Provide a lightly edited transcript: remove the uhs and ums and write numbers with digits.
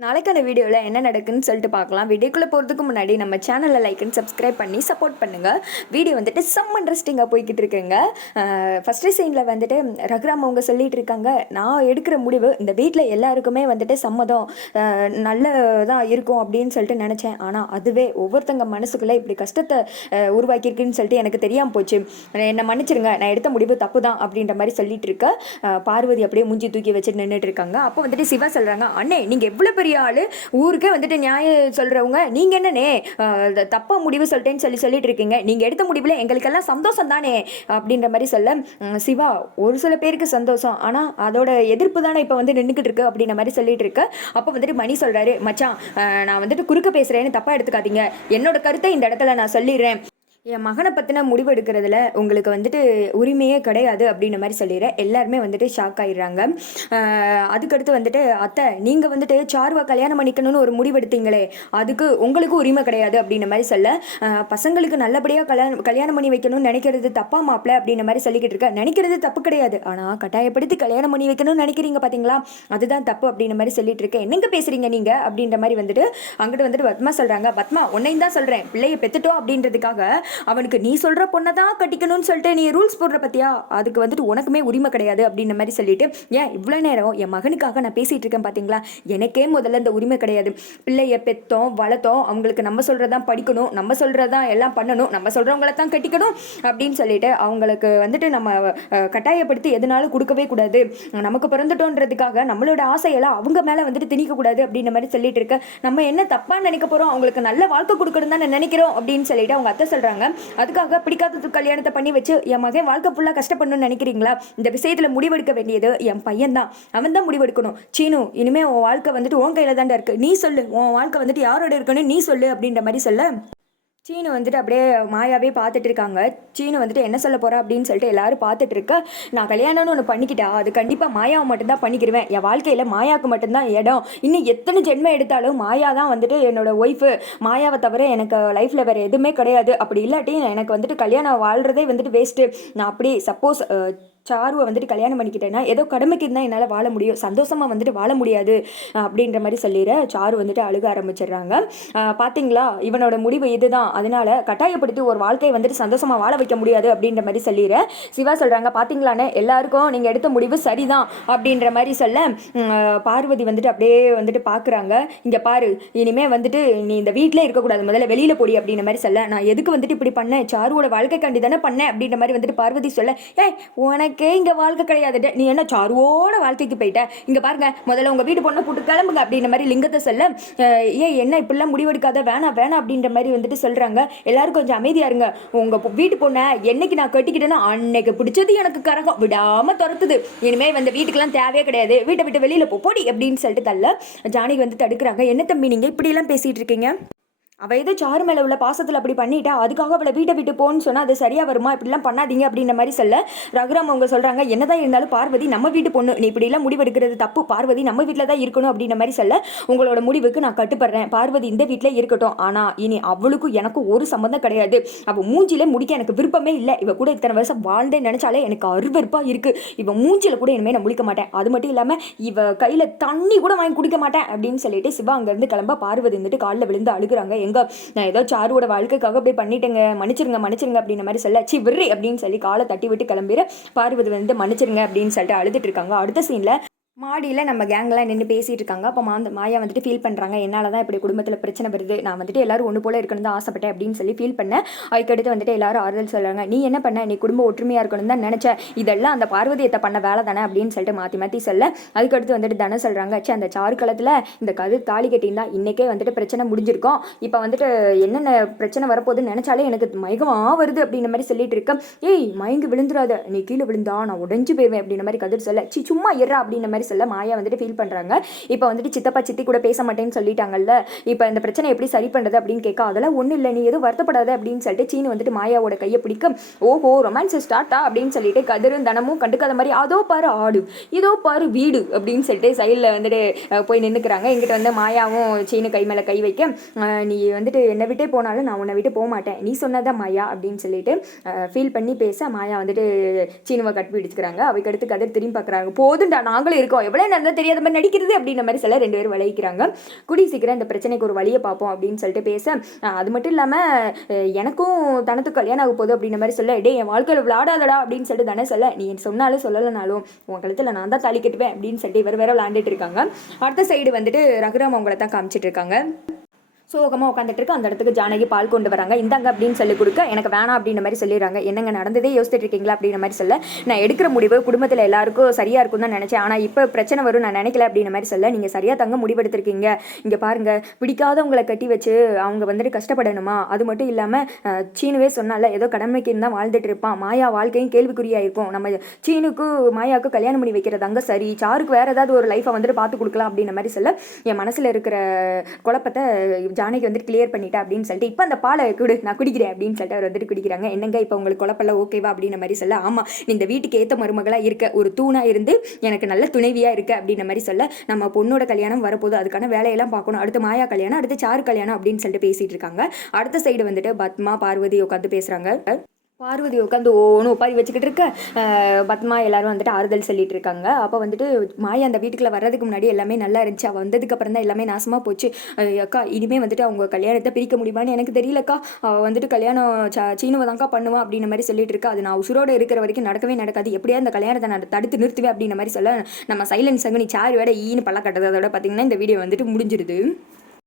நாளைக்கான வீடியோவில் என்ன நடக்குன்னு சொல்லிட்டு பார்க்கலாம். வீடியோக்குள்ளே போகிறதுக்கு முன்னாடி நம்ம சேனலை லைக் அண்ட் சப்ஸ்கிரைப் பண்ணி சப்போர்ட் பண்ணுங்கள். வீடியோ வந்துட்டு செம்ம இன்ட்ரெஸ்டிங்காக போய்கிட்டு இருக்குங்க. ஃபஸ்ட்டு சீனில் வந்துட்டு ரகுராம் அவங்க சொல்லிகிட்டு இருக்காங்க, நான் எடுக்கிற முடிவு இந்த வீட்டில் எல்லாருக்குமே வந்துட்டு சம்மதம் நல்லதாக இருக்கும் அப்படின்னு சொல்லிட்டு நினச்சேன். ஆனால் அதுவே ஒவ்வொருத்தங்க மனசுக்குள்ளே இப்படி கஷ்டத்தை உருவாக்கியிருக்குன்னு சொல்லிட்டு எனக்கு தெரியாமல் போச்சு. என்னை மன்னிச்சிருங்க, நான் எடுத்த முடிவு தப்பு தான் அப்படின்ற மாதிரி சொல்லிட்டு இருக்க பார்வதி அப்படியே மூஞ்சி தூக்கி வச்சுட்டு நின்றுட்டு இருக்காங்க. அப்போ வந்துட்டு சிவா சொல்கிறாங்க, அண்ணே நீங்கள் எவ்வளோ பெரிய ஆளு, ஊருக்கே வந்துட்டு நியாயம் சொல்றவங்க நீங்க என்னன்னே தப்பா முடிவு சொல்லிட்டேன்னு சொல்லிட்டு இருக்கீங்க. நீங்க எடுத்த முடிவுல எங்களுக்கெல்லாம் சந்தோஷம் தானே அப்படின்ற மாதிரி சொல்ல, சிவா ஒரு சில பேருக்கு சந்தோஷம், ஆனா அதோட எதிர்ப்பு தானே இப்ப வந்து நின்றுக்கிட்டு இருக்கு அப்படின்ற மாதிரி சொல்லிட்டு இருக்கு. அப்ப வந்துட்டு மணி சொல்றாரு, மச்சான் நான் வந்துட்டு குறுக்க பேசுறேன்னு தப்பா எடுத்துக்காதீங்க, என்னோட கருத்தை இந்த இடத்துல நான் சொல்லிடுறேன். என் மகனை பற்றின முடிவு எடுக்கிறதுல உங்களுக்கு வந்துட்டு உரிமையே கிடையாது அப்படின்ற மாதிரி சொல்லிடுறேன். எல்லாருமே வந்துட்டு ஷாக் ஆகிடுறாங்க. அதுக்கடுத்து வந்துட்டு, அத்தை நீங்கள் வந்துட்டு சாருவா கல்யாணம் பண்ணிக்கணும்னு ஒரு முடிவு எடுத்தீங்களே, அதுக்கு உங்களுக்கு உரிமை கிடையாது அப்படின்ற மாதிரி சொல்ல, பசங்களுக்கு நல்லபடியாக கல்யாணம் பண்ணி வைக்கணும்னு நினைக்கிறது தப்பா மாப்பிள்ள அப்படின்ற மாதிரி சொல்லிக்கிட்டு இருக்க. நினைக்கிறது தப்பு கிடையாது, ஆனால் கட்டாயப்படுத்தி கல்யாணம் பண்ணி வைக்கணும்னு நினைக்கிறீங்க பார்த்தீங்களா, அதுதான் தப்பு அப்படின்ற மாதிரி சொல்லிட்டு இருக்கேன். என்னங்க பேசுறீங்க நீங்கள் அப்படின்ற மாதிரி வந்துட்டு அங்கிட்டு வந்துட்டு பத்மா சொல்கிறாங்க, பத்மா உன்னையும் தான் சொல்கிறேன், பிள்ளையை பெற்றுட்டோம் அப்படின்றதுக்காக அவனுக்கு நீ சொல்ற பொண்ணை தான் கட்டிக்கணும்னு சொல்லிட்டு நீ ரூல்ஸ் போடுற பத்தியா, அதுக்கு வந்துட்டு உனக்குமே உரிமை கிடையாது அப்படின்ற மாதிரி சொல்லிட்டு, ஏன் இவ்வளோ நேரம் என் மகனுக்காக நான் பேசிட்டு இருக்கேன் பார்த்தீங்களா, எனக்கே முதல்ல இந்த உரிமை கிடையாது. பிள்ளைய பெத்தோம் வளர்த்தோம், அவங்களுக்கு நம்ம சொல்றதான் படிக்கணும், நம்ம சொல்றதான் எல்லாம் பண்ணணும், நம்ம சொல்றவங்கள தான் கட்டிக்கணும் அப்படின்னு சொல்லிட்டு அவங்களுக்கு வந்துட்டு நம்ம கட்டாயப்படுத்தி எதனாலும் கொடுக்கவே கூடாது. நமக்கு பிறந்துட்டோன்றதுக்காக நம்மளோட ஆசையெல்லாம் அவங்க மேலே வந்துட்டு திணிக்க கூடாது அப்படின்ற மாதிரி சொல்லிட்டு இருக்க. நம்ம என்ன தப்பா நினைக்க போறோம், அவங்களுக்கு நல்ல வாழ்க்கை கொடுக்கணும் தான் நினைக்கிறோம் அப்படின்னு சொல்லிட்டு அவங்க அத்தை சொல்றாங்க, அதுக்காக பிடிக்காதது கல்யாணத்தை பண்ணி வச்சு என் மகன் வாழ்க்கை ஃபுல்லாக கஷ்டப்படணும்னு நினைக்கிறீங்களா? இந்த விஷயத்தில் முடிவெடுக்க வேண்டியது என் பையன் தான், அவன் தான் முடிவெடுக்கணும். சீனு இனிமேல் உன் வாழ்க்கை வந்துட்டு உன் கையில் தாண்டா இருக்கு, நீ சொல்லு உன் வாழ்க்கை வந்துட்டு யாரோட இருக்குன்னு நீ சொல்லு அப்படின்ற மாதிரி சொல்ல, சீனு வந்துட்டு அப்படியே மாயாவே பார்த்துட்டு இருக்காங்க. சீனு வந்துட்டு என்ன சொல்ல போகிறா அப்படின்னு சொல்லிட்டு எல்லாரும் பார்த்துட்டு இருக்க, நான் கல்யாணம்னு ஒன்று பண்ணிக்கிட்டா அது கண்டிப்பாக மாயாவை மட்டும்தான் பண்ணிக்கிடுவேன், என் வாழ்க்கையில் மாயாவுக்கு மட்டும்தான் இடம், இன்னும் எத்தனை ஜென்மம் எடுத்தாலும் மாயா தான் வந்துட்டு என்னோடய ஒய்ஃபு, மாயாவை தவிர எனக்கு லைஃப்பில் வேறு எதுவுமே கிடையாது, அப்படி இல்லாட்டி எனக்கு வந்துட்டு கல்யாணம் வாழ்கிறதே வந்துட்டு வேஸ்ட்டு, நான் அப்படி சப்போஸ் சாருவை வந்துட்டு கல்யாணம் பண்ணிக்கிட்டேன்னா ஏதோ கடமைக்கு இருந்தால் என்னால் வாழ முடியும், சந்தோஷமாக வந்துட்டு வாழ முடியாது அப்படின்ற மாதிரி சொல்லிடுற சாரு வந்துட்டு அழுக ஆரம்பிச்சிடுறாங்க. பார்த்தீங்களா இவனோட முடிவு இதுதான், அதனால் கட்டாயப்படுத்தி ஒரு வாழ்க்கையை வந்துட்டு சந்தோஷமாக வாழ வைக்க முடியாது அப்படின்ற மாதிரி சொல்லிடுற. சிவா சொல்கிறாங்க, பார்த்தீங்களான்னு எல்லாருக்கும் நீங்கள் எடுத்த முடிவு சரிதான் அப்படின்ற மாதிரி சொல்ல, பார்வதி வந்துட்டு அப்படியே வந்துட்டு பார்க்குறாங்க, இங்கே பாரு இனிமேல் வந்துட்டு நீ இந்த வீட்டிலே இருக்கக்கூடாது, முதல்ல வெளியில் போடி அப்படின்ற மாதிரி சொல்ல, நான் எதுக்கு வந்துட்டு இப்படி பண்ணேன், சாருவோட வாழ்க்கைக்காண்டி தானே பண்ணேன் அப்படின்ற மாதிரி வந்துட்டு பார்வதி சொல்ல, உனக்கு இங்க வாழ்க்கை கிடையாது, நீ என்ன சாருவோட வாழ்க்கைக்கு போயிட்ட, இங்க பாருங்க முதல்ல உங்க வீட்டு பொண்ணை போட்டு கிளம்புங்க அப்படின்ற மாதிரி லிங்கத்தை சொல்ல, என்ன இப்படிலாம் முடிவெடுக்காத வேணாம் வேணாம் அப்படின்ற மாதிரி வந்துட்டு சொல்றாங்க. எல்லாரும் கொஞ்சம் அமைதியா இருங்க, உங்க வீட்டு பொண்ணை என்னைக்கு நான் கட்டிக்கிட்டேன்னா அன்னைக்கு பிடிச்சது எனக்கு கரகம் விடாம துரத்துது, இனிமே வந்து வீட்டுக்கெல்லாம் தேவையே கிடையாது, வீட்டை விட்டு வெளியில போடி அப்படின்னு சொல்லிட்டு தள்ள ஜானகி வந்து தடுக்கிறாங்க. என்ன தம்பி நீங்க இப்படி எல்லாம் பேசிட்டு இருக்கீங்க, அவள் ஏதோ சாரு மேலே உள்ள பாசத்தில் அப்படி பண்ணிட்டா, அதுக்காக அவளை வீட்டை விட்டு போன்னு சொன்னால் அது சரியாக வருமா, இப்படிலாம் பண்ணாதீங்க அப்படின்ற மாதிரி சொல்ல, ரகுராம் அவங்க சொல்கிறாங்க, என்னதான் இருந்தாலும் பார்வதி நம்ம வீட்டு பொண்ணு, நீ இப்படிலாம் முடிவெடுக்கிறது தப்பு, பார்வதி நம்ம வீட்டில் தான் இருக்கணும் அப்படின்ற மாதிரி சொல்ல, உங்களோட முடிவுக்கு நான் கட்டுப்படுறேன், பார்வதி இந்த வீட்டில் இருக்கட்டும், ஆனால் இனி அவளுக்கும் எனக்கும் ஒரு சம்மந்தம் கிடையாது, அவள் மூஞ்சிலே முடிக்க எனக்கு விருப்பமே இல்லை, இவ கூட இத்தனை வருஷம் வாழ்ந்தே நினச்சாலே எனக்கு அருவருப்பாக இருக்குது, இவன் மூஞ்சில் கூட இனிமேல் நான் முடிக்க மாட்டேன், அது மட்டும் இல்லாமல் இவ கையில் தண்ணி கூட வாங்கி குடிக்க மாட்டேன் அப்படின்னு சொல்லிட்டு சிவா அங்கேருந்து கிளம்ப பார்வதி வந்துட்டு காலில் விழுந்து அழுகுறாங்க. நான் ஏதோ சாருவோட வாழ்க்கைக்காக போய் பண்ணிட்டேங்க, மன்னிச்சிருங்க அப்படின்ற மாதிரி சொல்ல, சி விர்ரி அப்படின்னு சொல்லி காலை தட்டி விட்டு கிளம்பிற பார்வதி வந்து மன்னிச்சிருங்க அப்படின்னு சொல்லிட்டு அழுதுட்டு இருக்காங்க. அடுத்த சீன்ல மாடியில் நம்ம கேங்கெலாம் நின்று பேசிகிட்டு இருக்காங்க. அப்போ மாயா வந்துட்டு ஃபீல் பண்ணுறாங்க, என்னால் தான் இப்படி குடும்பத்தில் பிரச்சனை வருது, நான் வந்துட்டு எல்லோரும் ஒன்று போல் இருக்கணும் தான் ஆசைப்பட்டேன் அப்படின்னு சொல்லி ஃபீல் பண்ணேன். அதுக்கடுத்து வந்துட்டு எல்லாரும் ஆறுதல் சொல்கிறாங்க, நீ என்ன பண்ண, நீ குடும்ப ஒற்றுமையாக இருக்கணும் தான் நினச்சேன், இதெல்லாம் அந்த பார்வதியத்தை பண்ண வேலை தானே அப்படின்னு சொல்லிட்டு மாற்றி சொல்ல, அதுக்கடுத்து வந்துட்டு தன சொல்கிறாங்க, ச்சே அந்த சாரு காலத்தில் இந்த தாலி கட்டியிருந்தா இன்றைக்கே வந்துட்டு பிரச்சனை முடிஞ்சிருக்கோம், இப்போ வந்துட்டு என்னென்ன பிரச்சனை வரப்போகுதுன்னு நினச்சாலே எனக்கு மயக்கமாக வருது அப்படின்ற மாதிரி சொல்லிட்டு இருக்கேன். ஏய் மயங்கி விழுந்துடாத, நீ கீழே விழுந்தா நான் உடஞ்சி போயிடுவேன் அப்படின்ற மாதிரி கதிர் சொல்ல, சும்மா எறா அப்படின்ற மாதிரி சொல்ல மாயா வந்துட்டு ஃபீல் பண்ணுறாங்க. இப்போ வந்துட்டு சித்தப்பா சித்தி கூட பேச மாட்டேன்னு சொல்லிட்டாங்கல்ல, இப்போ இந்த பிரச்சனை எப்படி சரி பண்ணுறது அப்படின்னு கேட்க, அதெல்லாம் ஒன்றும் இல்லை நீ எதுவும் வருத்தப்படாத அப்படின்னு சொல்லிட்டு சீனு வந்துட்டு மாயாவோட கையை பிடிக்க, ஓஹோ ரொமான்ஸ் ஸ்டார்ட்டா அப்படின்னு சொல்லிட்டு கதிரும் தனமும் கண்டுக்காத மாதிரி அதோ பாரு ஆடு இதோ பாரு வீடு அப்படின்னு சொல்லிட்டு சைடில் வந்துட்டு போய் நின்றுக்கிறாங்க. இங்கிட்ட வந்து மாயாவும் சீனு கை மேலே கை வைக்க, நீ வந்துட்டு என்னை விட்டே போனாலும் நான் உன்னை விட்டு போக மாட்டேன், நீ சொன்னதான் மாயா அப்படின்னு சொல்லிட்டு ஃபீல் பண்ணி பேச மாயா வந்துட்டு சீனுவை கட்டி பிடிச்சிக்கிறாங்க. அவைக்கு அடுத்து கதிர் திரும்பி பார்க்குறாங்க, போதுண்டா நாங்களும் இருக்க வலிக்கும், எவ்வளோ நேரம் தான் தெரியாத மாதிரி நடிக்கிறது அப்படின்ற மாதிரி சொல்ல 2 பேரும் விளைவிக்கிறாங்க. கூடி சீக்கிரம் இந்த பிரச்சனைக்கு ஒரு வழியை பார்ப்போம் அப்படின்னு சொல்லிட்டு பேச, அது மட்டும் இல்லாமல் எனக்கும் தனத்துக்கு கல்யாணம் ஆக போகுது அப்படின்ற மாதிரி சொல்ல, டே என் வாழ்க்கையில் விளையாடாதடா அப்படின்னு சொல்லிட்டு தானே சொல்ல, நீ சொன்னாலும் சொல்லலைனாலும் உன் கழுத்தில் நான் தான் தாலி கட்டுவேன் அப்படின்னு சொல்லிட்டு இவர் வேற விளையாண்டுட்டு இருக்காங்க. அடுத்த சைடு வந்துட்டு ரகுராம் அவங்கள தான் காமிச்சிட்டு இருக்காங்க. சோகமாக உட்காந்துட்டு இருக்கு. அந்த இடத்துக்கு ஜானகி பால் கொண்டு வராங்க. இந்தாங்க அப்படின்னு சொல்லி கொடுக்க, எனக்கு வேணாம் அப்படின்ற மாதிரி சொல்லிடுறாங்க. என்னங்க நடந்ததே யோசிச்சுட்டு இருக்கீங்களா அப்படின்ற மாதிரி சொல்ல, நான் எடுக்கிற முடிவு குடும்பத்தில் எல்லாருக்கும் சரியாக இருக்கும் தான் நினச்சேன், ஆனால் இப்போ பிரச்சனை வரும் நான் நினைக்கல அப்படின்ற மாதிரி சொல்ல, நீங்கள் சரியாக தங்க முடிவெடுத்திருக்கீங்க. இங்கே பாருங்கள், பிடிக்காதவங்களை கட்டி வச்சு அவங்க வந்துட்டு கஷ்டப்படணுமா? அது மட்டும் இல்லாமல் சீனுவே சொன்னால ஏதோ கடமைக்கு தான் வாழ்ந்துட்டு இருப்பான், மாயா வாழ்க்கையும் கேள்விக்குறியாக இருக்கும். நம்ம சீனுக்கும் மாயாவுக்கும் கல்யாணம் பண்ணி வைக்கிறது அங்கே சரி, சாருக்கு வேறு ஏதாவது ஒரு லைஃப்பை வந்துட்டு பார்த்து கொடுக்கலாம் அப்படின்ற மாதிரி சொல்ல, என் மனசில் இருக்கிற குழப்பத்தை ஜானகி வந்துட்டு கிளியர் பண்ணிட்டா அப்படின்னு சொல்லிட்டு, இப்போ அந்த பாலை குடு நான் குடிக்கிறேன் அப்படின்னு சொல்லிட்டு அவர் வந்துட்டு குடிக்கிறாங்க. என்னங்க இப்போ உங்களுக்கு குழப்பெல்லாம் ஓகேவா அப்படின்ற மாதிரி சொல்ல, ஆமாம் இந்த வீட்டுக்கு ஏற்ற மருமகளாக இருக்க, ஒரு தூணாக இருந்து எனக்கு நல்ல துணைவியாக இருக்க அப்படின்ற மாதிரி சொல்ல, நம்ம பொண்ணோட கல்யாணம் வரப்போது, அதுக்கான வேலையெல்லாம் பார்க்கணும், அடுத்து மாயா கல்யாணம், அடுத்து சாரு கல்யாணம் அப்படின்னு சொல்லிட்டு பேசிகிட்டு இருக்காங்க. அடுத்த சைடு வந்துட்டு பத்மா பார்வதி உட்காந்து பேசுகிறாங்க. பார்வதி உட்காந்து ஓன்னு ஒப்பாரி வச்சுக்கிட்டு இருக்க, பத்மா எல்லாரும் வந்துட்டு ஆறுதல் சொல்லிட்டு இருக்காங்க. அப்போ வந்துட்டு மாயா அந்த வீட்டுக்குள்ளே வர்றதுக்கு முன்னாடி எல்லாமே நல்லா இருந்துச்சு, அவள் வந்ததுக்கு அப்புறம் தான் எல்லாமே நாசமாக போச்சு. அக்கா இனிமேல் வந்துட்டு அவங்க கல்யாணத்தை பிரிக்க முடியுமான்னு எனக்கு தெரியலக்கா, அவள் வந்துட்டு கல்யாணம் சீனுவை தான்க்கா பண்ணுவான் அப்படின்ற மாதிரி சொல்லிட்டு இருக்கா. அது நான் உசுரோடு இருக்கிற வரைக்கும் நடக்கவே நடக்காது, எப்படியா அந்த கல்யாணத்தை நான் தடுத்து நிறுத்துவேன் அப்படின்ற மாதிரி சொல்ல, நம்ம சைலன்ஸ் அங்கே நீ சார் வேட ஈன்னு பல்ல கட்டுறது. அதோட பார்த்தீங்கன்னா இந்த வீடியோ வந்துட்டு முடிஞ்சிருது.